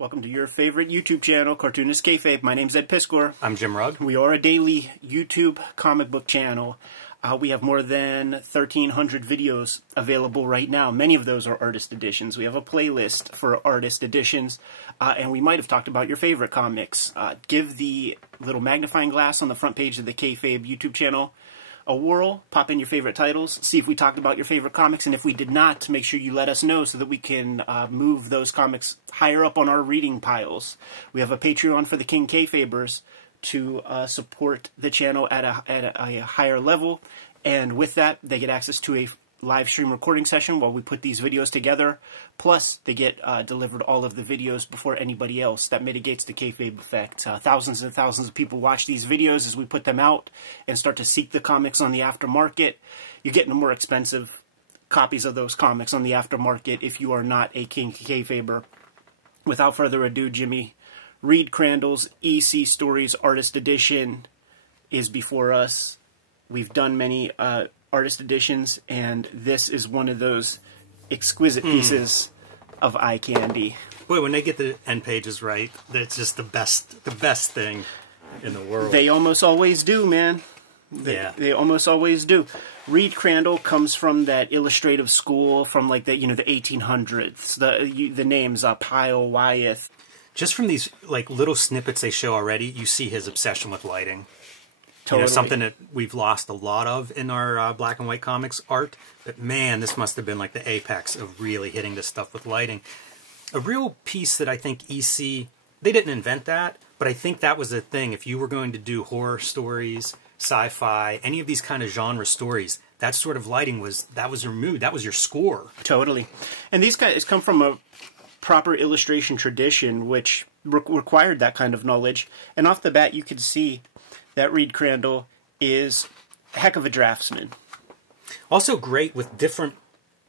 Welcome to your favorite YouTube channel, Cartoonist Kayfabe. My name's Ed Piskor. I'm Jim Rugg. We are a daily YouTube comic book channel. We have more than 1,300 videos available right now. Many of those are artist editions. We have a playlist for artist editions, and we might have talked about your favorite comics. Give the little magnifying glass on the front page of the Kayfabe YouTube channel a whirl, pop in your favorite titles, see if we talked about your favorite comics, and if we did not, make sure you let us know so that we can move those comics higher up on our reading piles. We have a Patreon for the King Kayfabers to support the channel at a higher level, and with that, they get access to a live stream recording session while we put these videos together, plus they get delivered all of the videos before anybody else. That mitigates the kayfabe effect. Thousands and thousands of people watch these videos as we put them out and start to seek the comics on the aftermarket. You're getting the more expensive copies of those comics on the aftermarket if you are not a King Kayfaber. Without further ado, Jimmy, read Crandall's EC Stories Artist Edition is before us. We've done many artist editions, and this is one of those exquisite pieces of eye candy. Boy, when they get the end pages right, it's just the best thing in the world. They almost always do, man. They almost always do. Reed Crandall comes from that illustrative school from like the the 1800s. The names Pyle, Wyeth. Just from these like little snippets they show already, you see his obsession with lighting. Totally. Something that we've lost a lot of in our black and white comics art. But man, this must have been like the apex of really hitting this stuff with lighting. A real piece that I think EC, they didn't invent that, but I think that was the thing. If you were going to do horror stories, sci-fi, any of these kind of genre stories, that sort of lighting that was your mood, that was your score. Totally. And these guys come from a proper illustration tradition, which required that kind of knowledge. And off the bat, you could see that Reed Crandall is a heck of a draftsman. Also great with different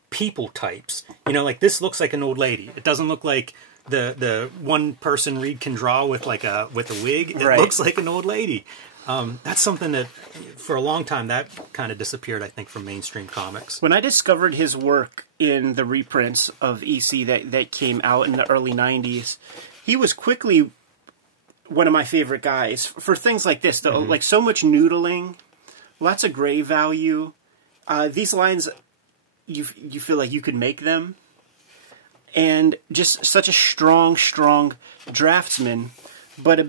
people types. Like this looks like an old lady. It doesn't look like the one person Reed can draw with a wig. It looks like an old lady. That's something that for a long time that kind of disappeared, I think, from mainstream comics. When I discovered his work in the reprints of EC that came out in the early 90s, he was quickly one of my favorite guys for things like this, though. Like so much noodling, lots of gray value. These lines, you feel like you could make them, and just such a strong draftsman, but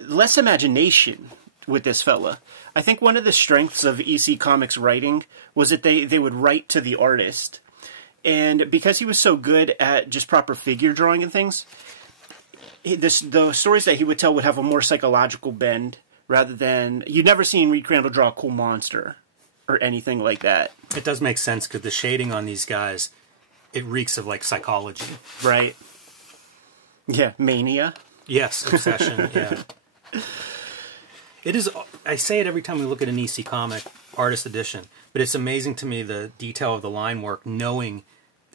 less imagination with this fella. I think one of the strengths of EC Comics writing was that they would write to the artist, and because he was so good at just proper figure drawing and things, the stories that he would tell would have a more psychological bend, rather than... You'd never seen Reed Crandall draw a cool monster or anything like that. It does make sense, because the shading on these guys, it reeks of, like, psychology. Right. Yeah, mania. Yes, obsession, yeah. It is... I say it every time we look at an EC comic, artist edition, but it's amazing to me the detail of the line work, knowing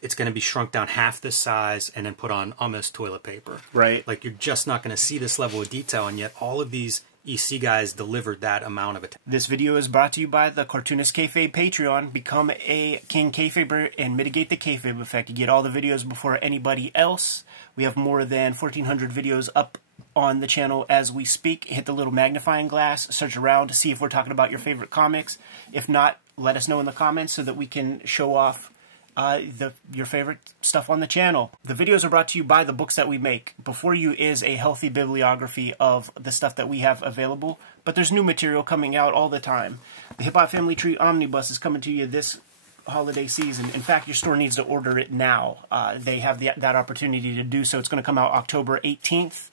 it's going to be shrunk down half this size and then put on almost toilet paper. Right. Like, you're just not going to see this level of detail, and yet all of these EC guys delivered that amount of attention. This video is brought to you by the Cartoonist Kayfabe Patreon. Become a King Kayfaber and mitigate the kayfabe effect. You get all the videos before anybody else. We have more than 1,400 videos up on the channel as we speak. Hit the little magnifying glass, search around to see if we're talking about your favorite comics. If not, let us know in the comments so that we can show off your favorite stuff on the channel. The videos are brought to you by the books that we make. Before you is a healthy bibliography of the stuff that we have available, but there's new material coming out all the time. The Hip Hop Family Tree Omnibus is coming to you this holiday season. In fact, your store needs to order it now. They have that opportunity to do so. It's going to come out October 18th.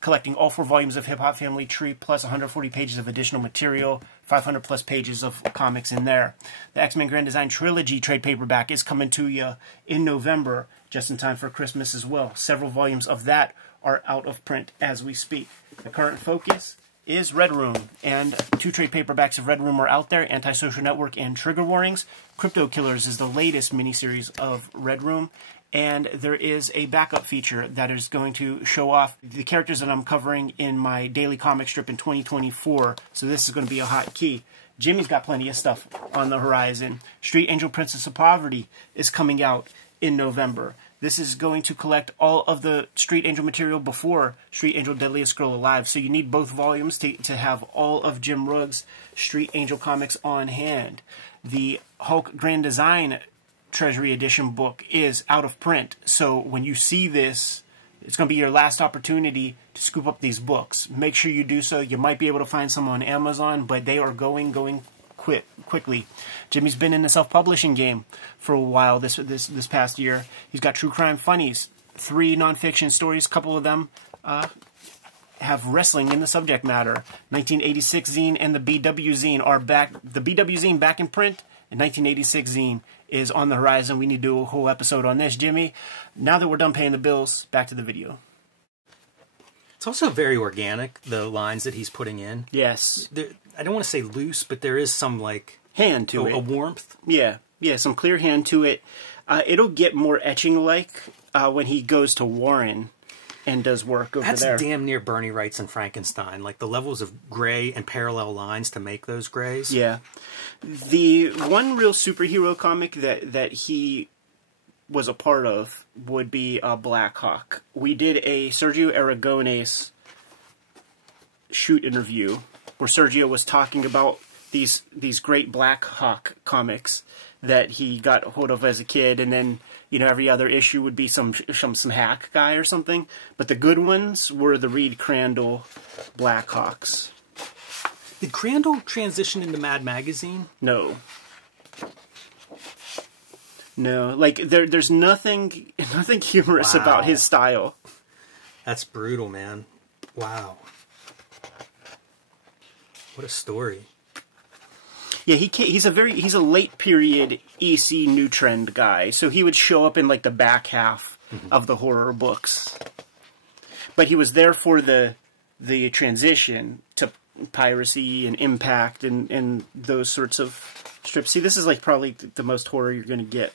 Collecting all 4 volumes of Hip Hop Family Tree, plus 140 pages of additional material, 500 plus pages of comics in there. The X-Men Grand Design Trilogy trade paperback is coming to you in November, just in time for Christmas as well. Several volumes of that are out of print as we speak. The current focus is Red Room, and 2 trade paperbacks of Red Room are out there, Antisocial Network and Trigger Warnings. Crypto Killers is the latest miniseries of Red Room, and there is a backup feature that is going to show off the characters that I'm covering in my daily comic strip in 2024, so this is going to be a hot key. Jimmy's got plenty of stuff on the horizon. Street Angel Princess of Poverty is coming out in November. This is going to collect all of the Street Angel material before Street Angel Deadliest Girl Alive. So you need both volumes to have all of Jim Rugg's Street Angel comics on hand. The Hulk Grand Design Treasury Edition book is out of print. So when you see this, it's going to be your last opportunity to scoop up these books. Make sure you do so. You might be able to find some on Amazon, but they are going quickly. Jimmy's been in the self-publishing game for a while this past year. He's got True Crime Funnies, 3 nonfiction stories. A couple of them have wrestling in the subject matter. 1986 zine and the BW zine are back. The BW zine back in print, and 1986 zine is on the horizon. We need to do a whole episode on this, Jimmy. Now that we're done paying the bills, back to the video. It's also very organic, the lines that he's putting in. Yes. I don't want to say loose, but there is some, like... hand to it. A warmth. Yeah, some clear hand to it. It'll get more etching-like when he goes to Warren and does work over there. That's damn near Bernie Wright's and Frankenstein. Like, the levels of gray and parallel lines to make those grays. Yeah. The one real superhero comic that he was a part of would be Black Hawk. We did a Sergio Aragones shoot interview where Sergio was talking about these great Black Hawk comics that he got hold of as a kid, and then, you know, every other issue would be some hack guy or something. But the good ones were the Reed Crandall Black Hawks. Did Crandall transition into Mad Magazine? No. No, like there's nothing humorous about his style. That's brutal, man. Wow. What a story. Yeah, he's a late period EC new trend guy. So he would show up in like the back half of the horror books. But he was there for the transition to piracy and Impact and those sorts of strips. See, this is like probably the most horror you're going to get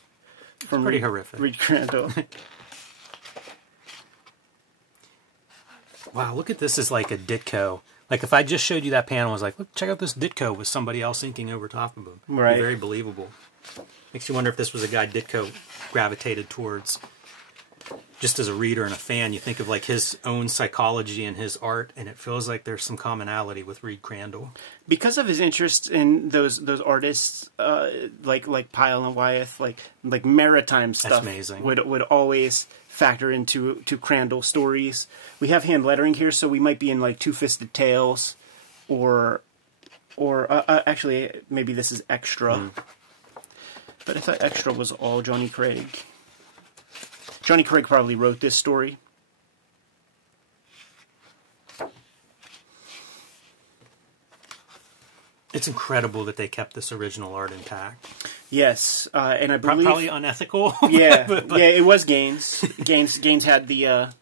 from pretty horrific. Reed Crandall. Wow, look at this as like a Ditko. Like, if I just showed you that panel, I was like, look, check out this Ditko with somebody else inking over top of him. Right. Very believable. Makes you wonder if this was a guy Ditko gravitated towards. Just as a reader and a fan, you think of like his own psychology and his art, and it feels like there's some commonality with Reed Crandall. Because of his interest in those artists, like Pyle and Wyeth, like maritime stuff. That's amazing. Would always factor into Crandall stories. We have hand lettering here, so we might be in like Two-Fisted Tales, or actually maybe this is Extra. But I thought Extra was all Johnny Craig. Johnny Craig probably wrote this story. It's incredible that they kept this original art intact. Yes, and I believe probably unethical. Yeah, but it was Gaines. Gaines had the,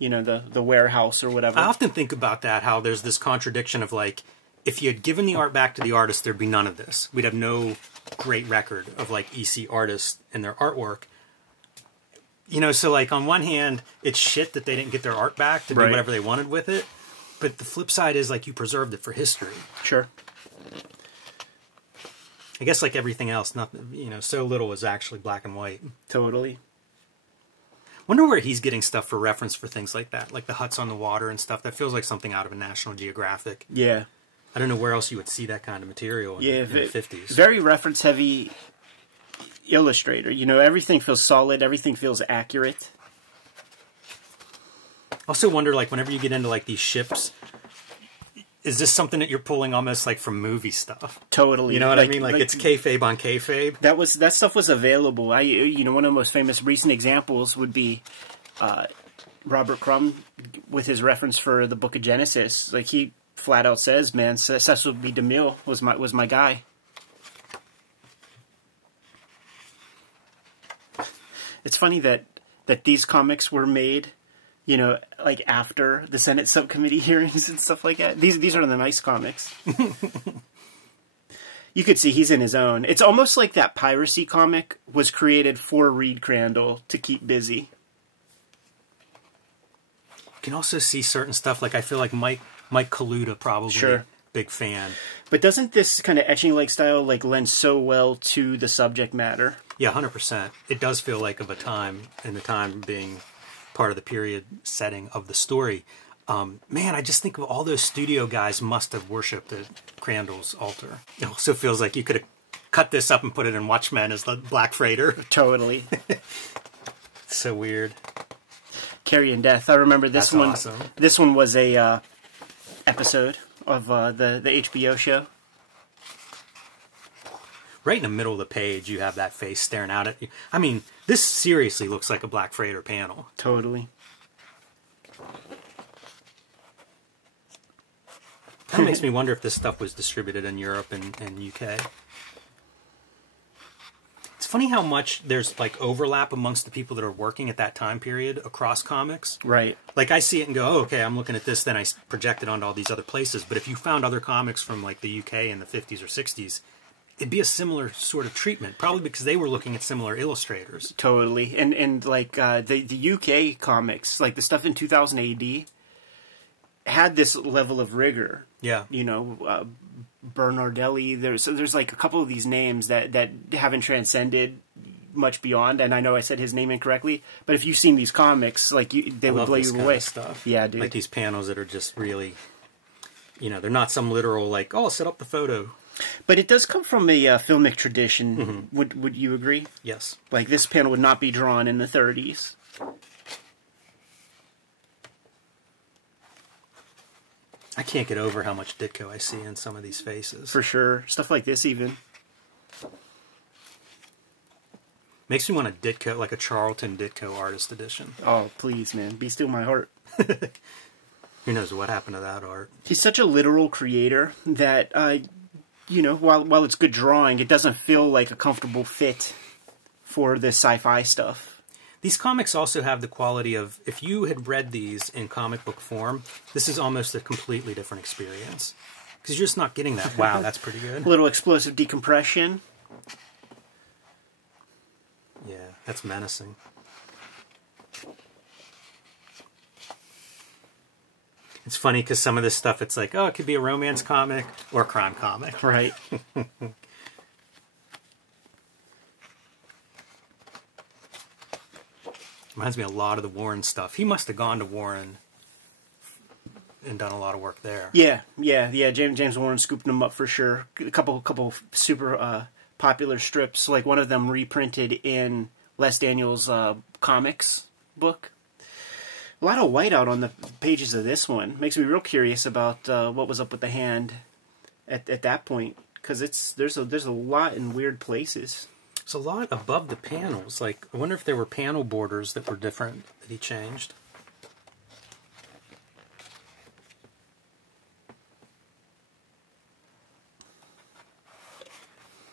the warehouse or whatever. I often think about that. How there's this contradiction of like, if you had given the art back to the artist, there'd be none of this. We'd have no great record of like EC artists and their artwork. You know, so like on one hand, it's shit that they didn't get their art back to do whatever they wanted with it. But the flip side is like you preserved it for history. Sure. I guess like everything else, nothing, so little is actually black and white. Totally. Wonder where he's getting stuff for reference for things like that, like the huts on the water and stuff. That feels like something out of a National Geographic. Yeah. I don't know where else you would see that kind of material in the 50s. Very reference-heavy illustrator. Everything feels solid. Everything feels accurate. I also wonder, like, whenever you get into, like, these ships, is this something that you're pulling almost, like, from movie stuff? Totally. You know what I mean? Like, it's kayfabe on kayfabe. That stuff was available. One of the most famous recent examples would be Robert Crumb with his reference for the Book of Genesis. Like, he flat out says, man, Cecil B. DeMille was my guy. It's funny that these comics were made, like after the Senate subcommittee hearings and stuff like that. These are the nice comics. You could see he's in his own. It's almost like that piracy comic was created for Reed Crandall to keep busy. You can also see certain stuff, like I feel like Mike Kaluta probably, big fan. But doesn't this kind of etching-like style like lend so well to the subject matter? Yeah, 100%. It does feel like of a time, and the time being part of the period setting of the story. Man, I just think of all those studio guys must have worshipped at Crandall's altar. It also feels like you could have cut this up and put it in Watchmen as the Black Freighter. Totally. So weird. Carrying Death. I remember this one. Awesome. This one was a episode of the HBO show. Right in the middle of the page, you have that face staring out at you. I mean, this seriously looks like a Black Freighter panel. Totally. That makes me wonder if this stuff was distributed in Europe and UK. It's funny how much there's like overlap amongst the people that are working at that time period across comics. Right. Like I see it and go, oh, okay, I'm looking at this, then I project it onto all these other places. But if you found other comics from like the UK in the 50s or 60s, it'd be a similar sort of treatment, probably because they were looking at similar illustrators. Totally. And like the UK comics, like the stuff in 2000 AD, had this level of rigor. Yeah. You know, Bernardelli, there's like a couple of these names that haven't transcended much beyond, and I know I said his name incorrectly, but if you've seen these comics, like they would blow you away. Stuff. Yeah, dude. Like these panels that are just really, you know, they're not some literal like, oh, set up the photo. But it does come from a filmic tradition. Mm-hmm. Would you agree? Yes. Like this panel would not be drawn in the 30s. I can't get over how much Ditko I see in some of these faces. For sure. Stuff like this even. Makes me want a Ditko, like a Charlton Ditko artist edition. Oh, please, man. Be still my heart. Who knows what happened to that art? He's such a literal creator that, you know, while it's good drawing, it doesn't feel like a comfortable fit for the sci-fi stuff. These comics also have the quality of, if you had read these in comic book form, this is almost a completely different experience. Because you're just not getting that, wow, that's pretty good. A little explosive decompression. Yeah, that's menacing. It's funny because some of this stuff, it's like, oh, it could be a romance comic or a crime comic. Right. Reminds me a lot of the Warren stuff. He must have gone to Warren and done a lot of work there. Yeah. James Warren scooped him up for sure. A couple super popular strips. Like one of them reprinted in Les Daniels' comics book. A lot of whiteout on the pages of this one. Makes me real curious about what was up with the hand at that point. Because there's a lot in weird places. There's a lot above the panels. Like, I wonder if there were panel borders that were different that he changed.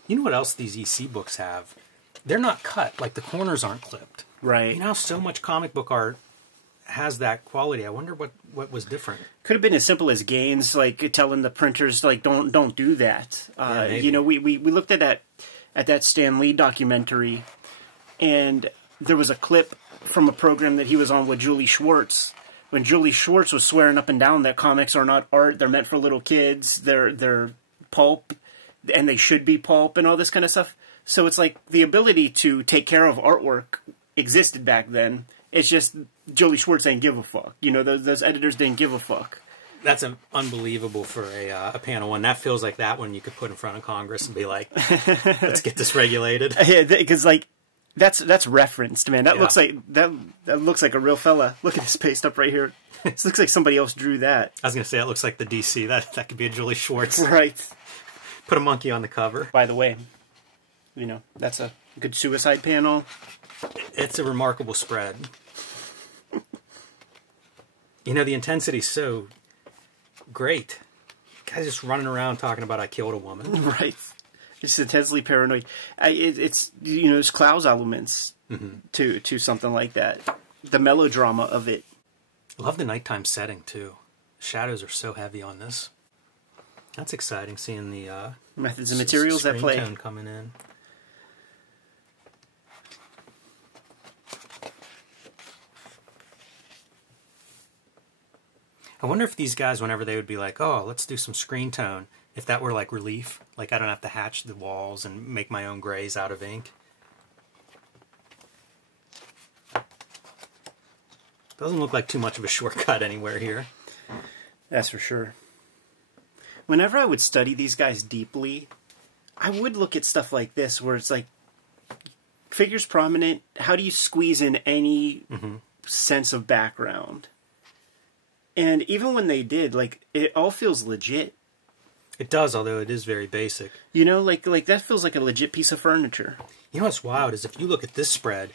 You know what else these EC books have? They're not cut. Like, the corners aren't clipped. Right. You know how so much comic book art has that quality? I wonder what was different. Could have been as simple as Gaines, like, telling the printers, like, don't do that. Yeah, you know, we looked at that Stan Lee documentary, and there was a clip from a program that he was on with Julie Schwartz, when Julie Schwartz was swearing up and down that comics are not art, they're meant for little kids, they're pulp, and they should be pulp, and all this kind of stuff. So it's like the ability to take care of artwork existed back then. It's just Julie Schwartz didn't give a fuck. You know, those editors didn't give a fuck. That's unbelievable for a panel one. That feels like that one you could put in front of Congress and be like, let's get this regulated. Yeah, because like that's referenced, man. That looks like that looks like a real fella. Look at this paste up right here. This looks like somebody else drew that. I was gonna say it looks like the DC. That could be a Julie Schwartz. Right. Put a monkey on the cover. By the way, you know, that's a good Suicide panel. It's a remarkable spread. You know, the intensity's so great. Guy's just running around talking about I killed a woman. Right. It's intensely paranoid. It's you know, there's Klaus elements to something like that. The melodrama of it. I love the nighttime setting too. Shadows are so heavy on this. That's exciting seeing the methods and materials at play. Tone coming in. I wonder if these guys, whenever they would be like, oh, let's do some screen tone, if that were like relief. Like I don't have to hatch the walls and make my own grays out of ink. Doesn't look like too much of a shortcut anywhere here. That's for sure. Whenever I would study these guys deeply, I would look at stuff like this where it's like, figures prominent, how do you squeeze in any sense of background? And even when they did, like, it all feels legit. It does, although it is very basic. You know, like that feels like a legit piece of furniture. You know what's wild is if you look at this spread,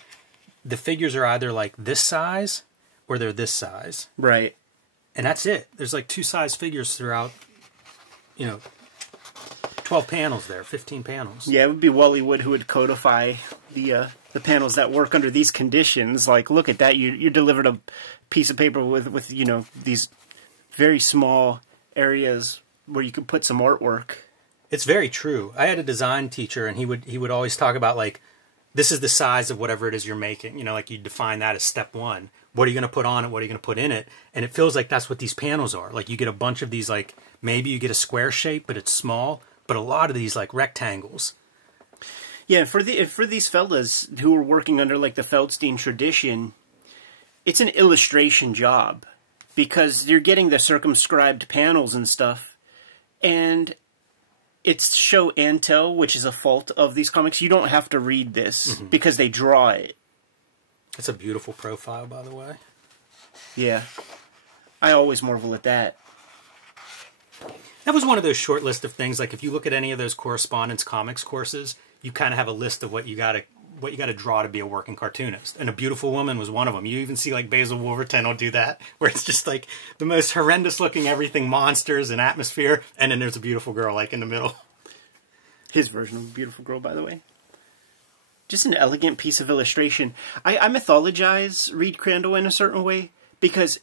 the figures are either like this size or they're this size. Right. And that's it. There's like 2 size figures throughout, 12 panels there, 15 panels. Yeah, it would be Wally Wood who would codify the panels that work under these conditions. Like, look at that. You delivered a piece of paper with these very small areas where you could put some artwork. It's very true. I had a design teacher, and he would always talk about, like, this is the size of whatever it is you're making. Like, you define that as step 1. What are you going to put on it? What are you going to put in it? And it feels like that's what these panels are. Like, you get a bunch of these, like, maybe you get a square shape, but it's small. But a lot of these, like, rectangles. Yeah, for these fellas who are working under, like, the Feldstein tradition, it's an illustration job. Because you're getting the circumscribed panels and stuff. And it's show and tell, which is a fault of these comics. You don't have to read this because they draw it. It's a beautiful profile, by the way. Yeah. I always marvel at that. That was one of those short list of things. Like if you look at any of those correspondence comics courses, you kind of have a list of what you got to draw to be a working cartoonist. And A Beautiful Woman was one of them. You even see like Basil Wolverton will do that, where it's just like the most horrendous looking everything, monsters and atmosphere, and then there's a beautiful girl like in the middle. His version of a beautiful girl, by the way. Just an elegant piece of illustration. I mythologize Reed Crandall in a certain way because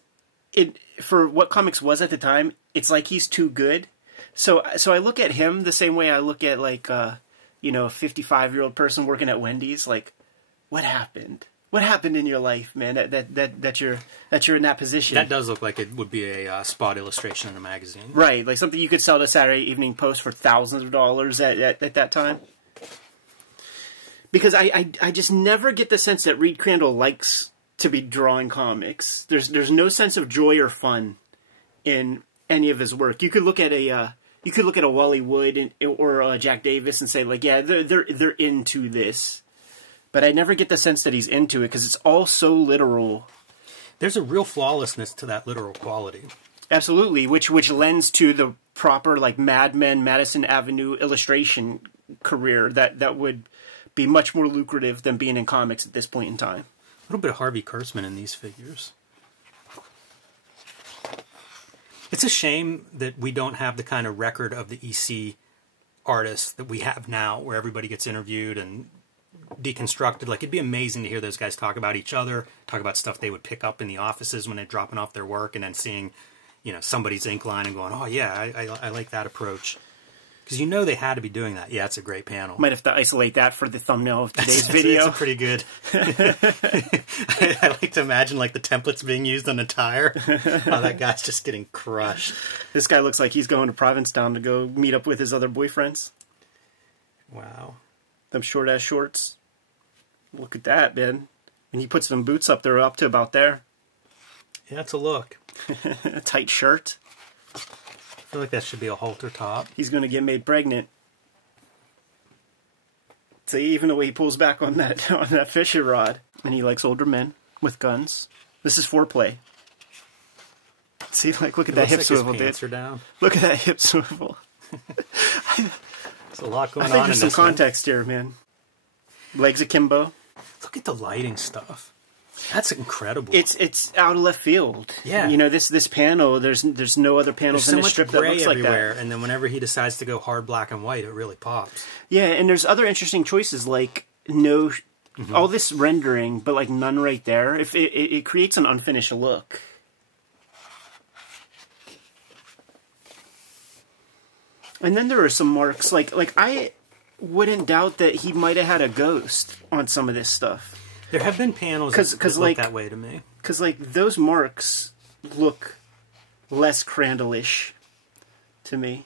for what comics was at the time, it's like he's too good. So I look at him the same way I look at like a 55-year-old person working at Wendy's. Like, what happened? What happened in your life, man? That you're in that position. That does look like it would be a spot illustration in a magazine, right? Like something you could sell to Saturday Evening Post for thousands of dollars at that time. Because I just never get the sense that Reed Crandall likes to be drawing comics. There's no sense of joy or fun in any of his work. You could look at a Wally Wood or a Jack Davis and say like, yeah, they're into this. But I never get the sense that he's into it because it's all so literal. There's a real flawlessness to that literal quality. Absolutely, which lends to the proper like Mad Men, Madison Avenue illustration career that would be much more lucrative than being in comics at this point in time. A little bit of Harvey Kurtzman in these figures. It's a shame that we don't have the kind of record of the EC artists that we have now, where everybody gets interviewed and deconstructed. Like, it'd be amazing to hear those guys talk about each other, talk about stuff they would pick up in the offices when they're dropping off their work, and then seeing, somebody's ink line and going, oh yeah, I like that approach. Because they had to be doing that. Yeah, it's a great panel. Might have to isolate that for the thumbnail of today's video. It's pretty good. I like to imagine like the templates being used on a tire. Oh, that guy's just getting crushed. This guy looks like he's going to Provincetown to go meet up with his other boyfriends. Wow. Them short-ass shorts. Look at that, man. And he puts them boots up. They're up to about there. Yeah, it's a look. A tight shirt. I feel like that should be a halter top. He's going to get made pregnant. See, even the way he pulls back on that fishing rod. And he likes older men with guns. This is foreplay. See, like, look at that hip swivel, dude. His pants are down. Look at that hip swivel. There's a lot going on in this. I think there's some context here, man. Legs akimbo. Look at the lighting stuff. That's incredible. It's out of left field. Yeah. This panel, there's no other panels in this strip that looks like that. And then whenever he decides to go hard black and white, it really pops. Yeah, and there's other interesting choices like all this rendering, but like none right there. If it creates an unfinished look. And then there are some marks like I wouldn't doubt that he might have had a ghost on some of this stuff. There have been panels that look that way to me. Because, those marks look less Crandall-ish to me.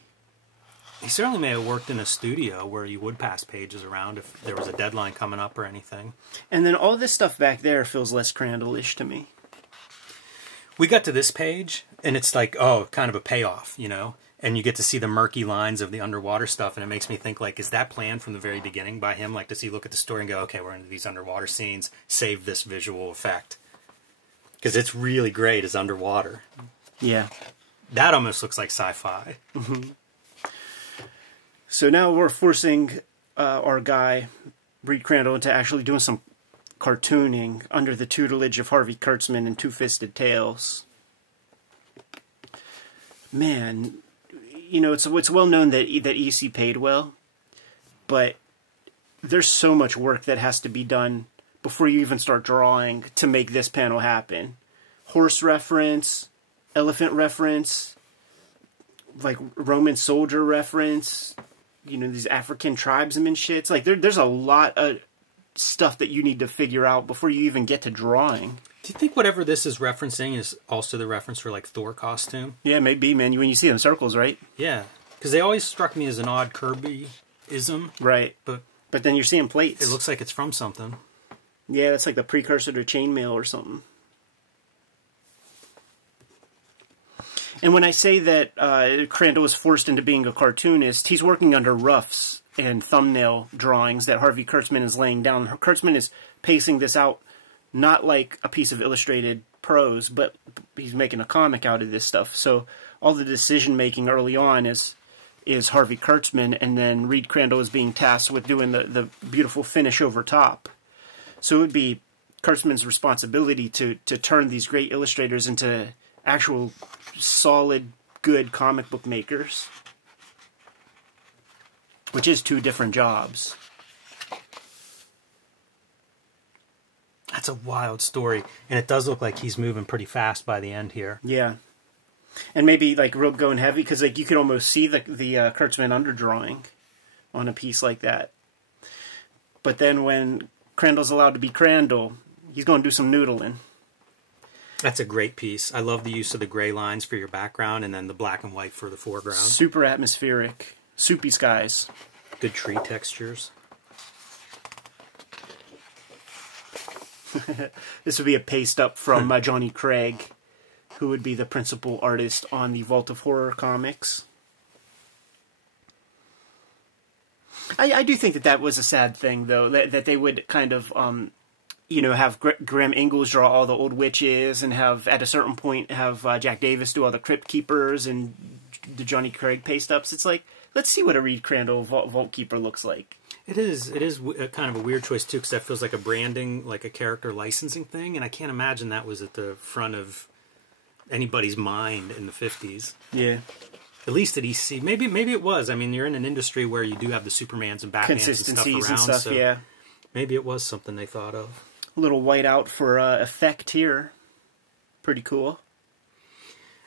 He certainly may have worked in a studio where you would pass pages around if there was a deadline coming up or anything. And then all this stuff back there feels less Crandall-ish to me. We got to this page, and it's like, oh, kind of a payoff, you know? And you get to see the murky lines of the underwater stuff, and it makes me think, like, is that planned from the very beginning by him? Like, does he look at the story and go, okay, we're into these underwater scenes, save this visual effect? Because it's really great as underwater. Yeah. That almost looks like sci-fi. Mm-hmm. So now we're forcing our guy, Reed Crandall, into actually doing some cartooning under the tutelage of Harvey Kurtzman and Two-Fisted Tales. Man, you know, it's well known that EC paid well, but there's so much work that has to be done before you even start drawing to make this panel happen. Horse reference, elephant reference, like Roman soldier reference, you know, these African tribesmen shits. Like, there's a lot of stuff that you need to figure out before you even get to drawing. Do you think whatever this is referencing is also the reference for, like, Thor costume? Yeah, maybe, man. When you see them circles, right? Yeah. Because they always struck me as an odd Kirby-ism. Right. But then you're seeing plates. It looks like it's from something. Yeah, that's like the precursor to chainmail or something. And when I say that Crandall was forced into being a cartoonist, he's working under roughs and thumbnail drawings that Harvey Kurtzman is laying down. Kurtzman is pacing this out not like a piece of illustrated prose, but he's making a comic out of this stuff. So all the decision-making early on is Harvey Kurtzman, and then Reed Crandall is being tasked with doing the beautiful finish over top. So it would be Kurtzman's responsibility to turn these great illustrators into actual solid, good comic book makers, which is two different jobs. That's a wild story, and it does look like he's moving pretty fast by the end here. Yeah, and maybe like real going heavy, because like you could almost see the Kurtzman underdrawing on a piece like that. But then when Crandall's allowed to be Crandall, he's going to do some noodling. That's a great piece. I love the use of the gray lines for your background and then the black and white for the foreground. Super atmospheric. Soupy skies. Good tree textures. This would be a paste up from Johnny Craig, who would be the principal artist on the Vault of Horror comics. I do think that was a sad thing, though, that they would kind of... you know, have Graham Ingalls draw all the old witches, and have, at a certain point, have Jack Davis do all the Crypt Keepers and the Johnny Craig paste-ups. It's like, let's see what a Reed Crandall Vault Keeper looks like. It is kind of a weird choice, too, because that feels like a branding, like a character licensing thing, and I can't imagine that was at the front of anybody's mind in the 50s. Yeah. At least at EC. Maybe it was. I mean, you're in an industry where you do have the Supermans and Batmans and stuff around, and stuff, so yeah. Maybe it was something they thought of. A little white out for effect here. Pretty cool.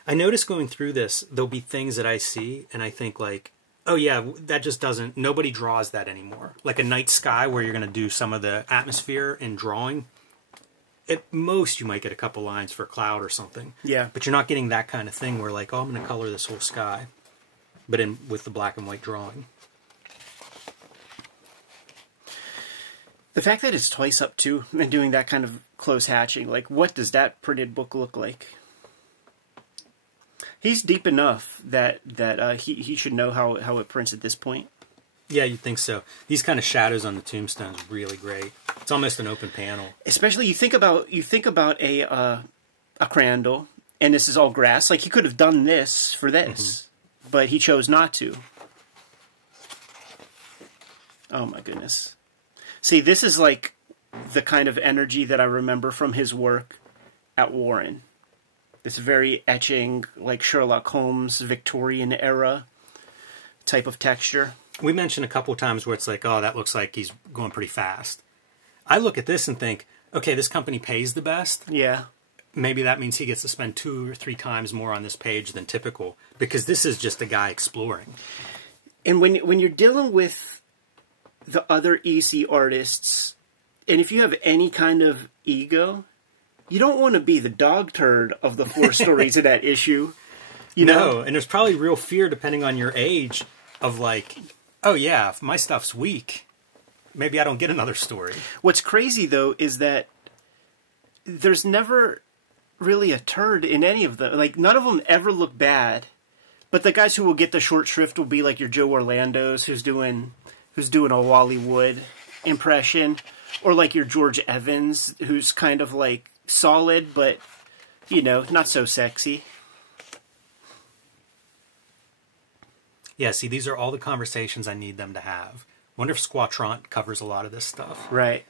I notice going through this, there'll be things that I see, and I think like, oh yeah, that just doesn't, nobody draws that anymore. Like a night sky where you're going to do some of the atmosphere in drawing. At most, you might get a couple lines for a cloud or something. Yeah. But you're not getting that kind of thing where like, oh, I'm going to color this whole sky. But with the black and white drawing. The fact that it's twice up, too, and doing that kind of close hatching, like, what does that printed book look like? He's deep enough that he should know how it prints at this point. Yeah, you'd think so. These kind of shadows on the tombstone's really great. It's almost an open panel. Especially, you think about a Crandall, and this is all grass. Like, he could have done this for this, but he chose not to. Oh, my goodness. See, this is like the kind of energy that I remember from his work at Warren. This very etching, like Sherlock Holmes, Victorian era type of texture. We mentioned a couple times where it's like, oh, that looks like he's going pretty fast. I look at this and think, okay, this company pays the best. Yeah. Maybe that means he gets to spend 2 or 3 times more on this page than typical, because this is just a guy exploring. And when you're dealing with the other EC artists, and if you have any kind of ego, you don't want to be the dog turd of the 4 stories of that issue. You know? No, and there's probably real fear, depending on your age, of like, oh yeah, if my stuff's weak, maybe I don't get another story. What's crazy, though, is that there's never really a turd in any of them. Like, none of them ever look bad. But the guys who will get the short shrift will be like your Joe Orlando's, who's doing a Wally Wood impression, or like your George Evans, who's kind of like solid, but, you know, not so sexy. Yeah, see, these are all the conversations I need them to have. Wonder if Squatrant covers a lot of this stuff. Right.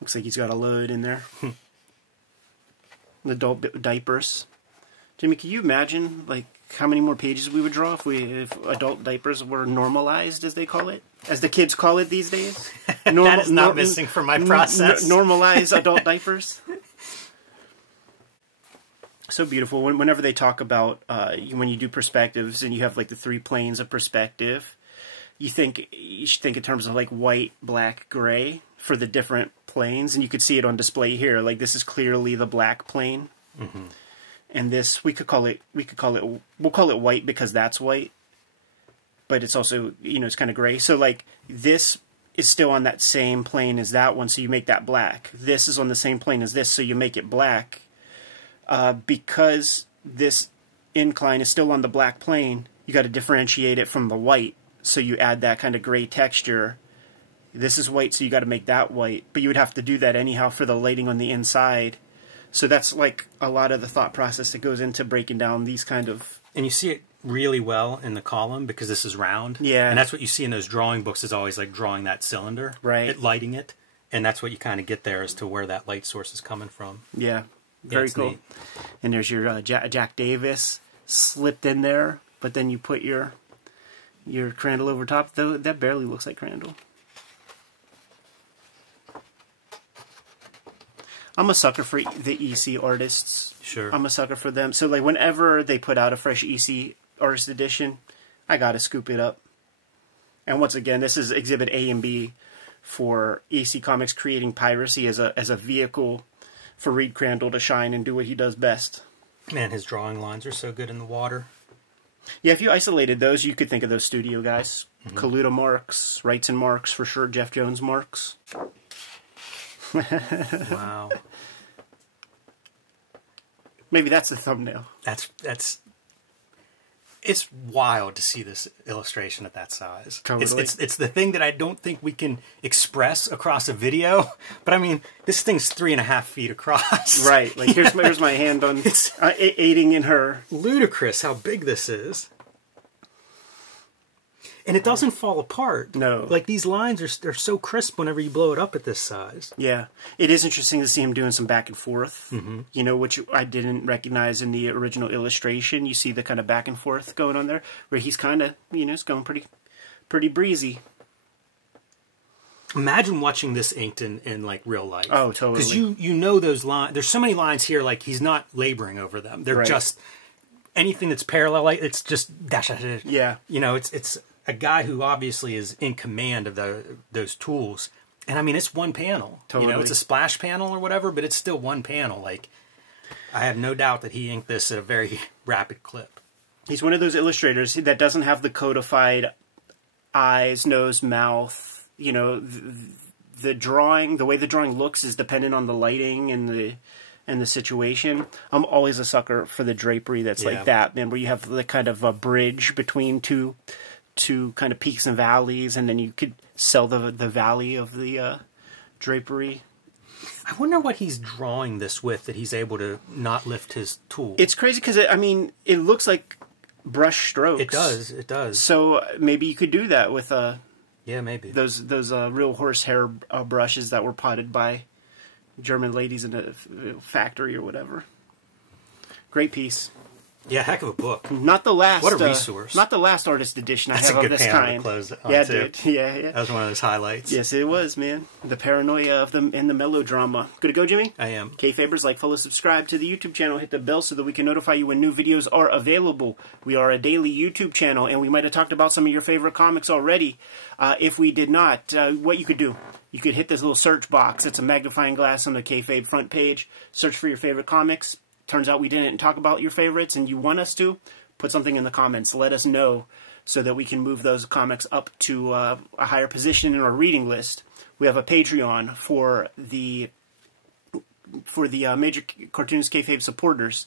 Looks like he's got a load in there. Adult diapers. Jimmy, can you imagine, like, how many more pages we would draw if adult diapers were normalized, as they call it? As the kids call it these days? That is not missing from my process. Normalize adult diapers. So beautiful. Whenever they talk about, when you do perspectives and you have, like, the 3 planes of perspective, you should think in terms of, like, white, black, gray for the different planes. And you could see it on display here. Like, this is clearly the black plane. Mm-hmm. And this, we'll call it white because that's white. But it's also, you know, it's kind of gray. So, like, this is still on that same plane as that one, so you make that black. This is on the same plane as this, so you make it black. Because this incline is still on the black plane, you got to differentiate it from the white. So you add that kind of gray texture. This is white, so you got to make that white. But you would have to do that anyhow for the lighting on the inside. So that's like a lot of the thought process that goes into breaking down these kind of... And you see it really well in the column because this is round. Yeah. And that's what you see in those drawing books is always like drawing that cylinder. Right. Lighting it. And that's what you kind of get there as to where that light source is coming from. Yeah. Very cool. Neat. And there's your Jack Davis slipped in there, but then you put your Crandall over top. Though that barely looks like Crandall. I'm a sucker for the EC artists. Sure. I'm a sucker for them. So, like, whenever they put out a fresh EC artist edition, I gotta scoop it up. And once again, this is Exhibit A and B for EC Comics creating piracy as a vehicle for Reed Crandall to shine and do what he does best. Man, his drawing lines are so good in the water. Yeah, if you isolated those, you could think of those studio guys. Mm-hmm. Kaluta marks, Wrightson marks, for sure, Jeff Jones marks. Wow. Maybe that's the thumbnail. It's wild to see this illustration at that size. Totally. It's the thing that I don't think we can express across a video. But I mean, this thing's 3.5 feet across. Right. Like here's my hand on aiding in her. Ludicrous how big this is. And it doesn't fall apart. No. Like, these lines are so crisp whenever you blow it up at this size. Yeah. It is interesting to see him doing some back and forth, you know, which I didn't recognize in the original illustration. You see the kind of back and forth going on there, where he's kind of, you know, it's going pretty breezy. Imagine watching this inked in like, real life. Oh, totally. Because you know those lines. There's so many lines here, like, he's not laboring over them. They're just, anything that's parallel, like, it's just dash. Yeah. You know, it's a guy who obviously is in command of those tools. And I mean, it's one panel. Totally. You know, it's a splash panel or whatever, but it's still one panel. Like, I have no doubt that he inked this at a very rapid clip. He's one of those illustrators that doesn't have the codified eyes, nose, mouth. You know, the way the drawing looks is dependent on the lighting and the situation. I'm always a sucker for the drapery that's like that, man, where you have the kind of a bridge between two kind of peaks and valleys, and then you could sell the valley of the drapery. I wonder what he's drawing this with that he's able to not lift his tool. It's crazy because, I mean, it looks like brush strokes. It does. So maybe you could do that with yeah, maybe those real horsehair brushes that were potted by German ladies in a factory or whatever. Great piece. Yeah, heck of a book. Not the last. What a resource. Not the last artist edition I have of this kind. That's a good panel to close it on, yeah, too. dude. Yeah. That was one of those highlights. Yes, it was, man. The paranoia of them and the melodrama. Good to go, Jimmy? I am. Kayfabers, like, follow, subscribe to the YouTube channel. Hit the bell so that we can notify you when new videos are available. We are a daily YouTube channel, and we might have talked about some of your favorite comics already. If we did not, what you could do, you could hit this little search box. It's a magnifying glass on the Kayfabe front page. Search for your favorite comics. Turns out we didn't talk about your favorites and you want us to, put something in the comments. Let us know so that we can move those comics up to a higher position in our reading list. We have a Patreon for the major Cartoonist Kayfabe supporters.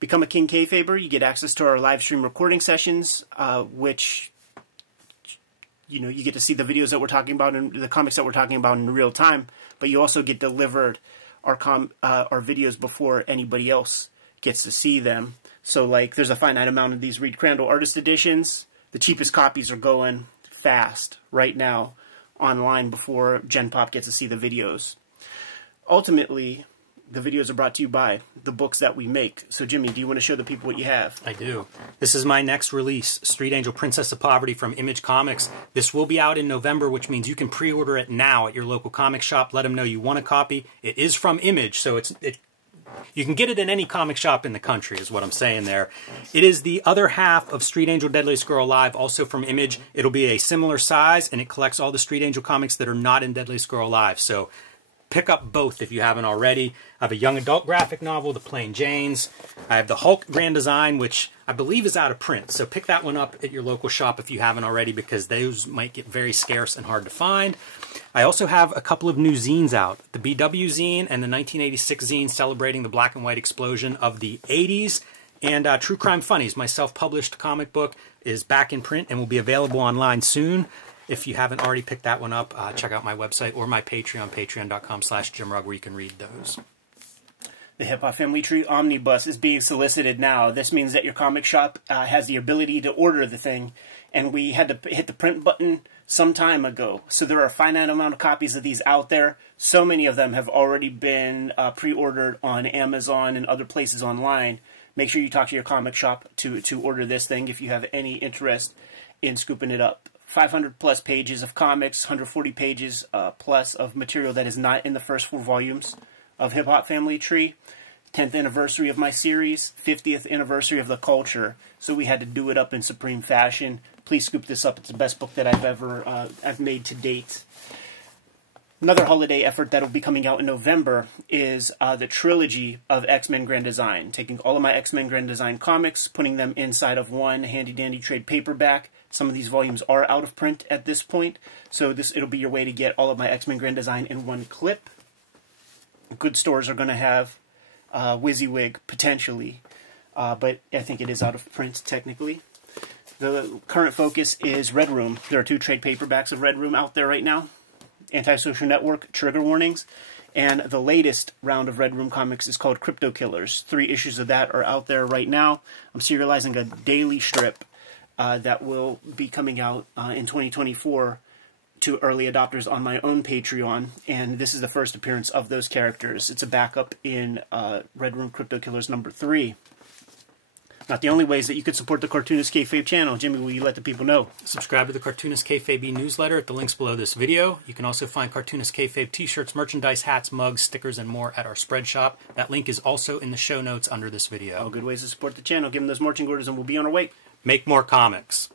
Become a King Kayfaber. You get access to our live stream recording sessions, which, you know, you get to see the videos that we're talking about and the comics that we're talking about in real time. But you also get delivered our videos before anybody else gets to see them. So, like, there's a finite amount of these Reed Crandall artist editions. The cheapest copies are going fast right now online before Gen Pop gets to see the videos. Ultimately, the videos are brought to you by the books that we make. So, Jimmy, do you want to show the people what you have? I do. This is my next release, Street Angel Princess of Poverty from Image Comics. This will be out in November, which means you can pre-order it now at your local comic shop. Let them know you want a copy. It is from Image, so you can get it in any comic shop in the country, is what I'm saying there. It is the other half of Street Angel Deadliest Girl Alive, also from Image. It'll be a similar size, and it collects all the Street Angel comics that are not in Deadliest Girl Alive. So pick up both if you haven't already. I have a young adult graphic novel, The Plain Janes. I have the Hulk Grand Design, which I believe is out of print. So pick that one up at your local shop if you haven't already, because those might get very scarce and hard to find. I also have a couple of new zines out. The BW zine and the 1986 zine celebrating the black and white explosion of the 80s. And True Crime Funnies, my self-published comic book, is back in print and will be available online soon. If you haven't already picked that one up, check out my website or my Patreon, patreon.com/JimRugg, where you can read those. The Hip Hop Family Tree Omnibus is being solicited now. This means that your comic shop has the ability to order the thing, and we had to hit the print button some time ago. So there are a finite amount of copies of these out there. So many of them have already been pre-ordered on Amazon and other places online. Make sure you talk to your comic shop to order this thing if you have any interest in scooping it up. 500 plus pages of comics, 140 pages plus of material that is not in the first 4 volumes of Hip Hop Family Tree. 10th anniversary of my series, 50th anniversary of the culture. So we had to do it up in supreme fashion. Please scoop this up. It's the best book that I've made to date. Another holiday effort that will be coming out in November is the trilogy of X-Men Grand Design. Taking all of my X-Men Grand Design comics, putting them inside of one handy-dandy trade paperback. Some of these volumes are out of print at this point, so it'll be your way to get all of my X-Men Grand Design in one clip. Good stores are going to have WYSIWYG, potentially, but I think it is out of print, technically. The current focus is Red Room. There are 2 trade paperbacks of Red Room out there right now. Antisocial Network, Trigger Warnings, and the latest round of Red Room comics is called Crypto Killers. 3 issues of that are out there right now. I'm serializing a daily strip that will be coming out in 2024 to early adopters on my own Patreon, and this is the first appearance of those characters. It's a backup in Red Room Crypto Killers number 3. Not the only ways that you could support the Cartoonist Kayfabe channel. Jimmy, will you let the people know? Subscribe to the Cartoonist Kayfabe newsletter at the links below this video. You can also find Cartoonist Kayfabe t-shirts, merchandise, hats, mugs, stickers, and more at our spread shop. That link is also in the show notes under this video. All good ways to support the channel. Give them those marching orders and we'll be on our way. Make more comics.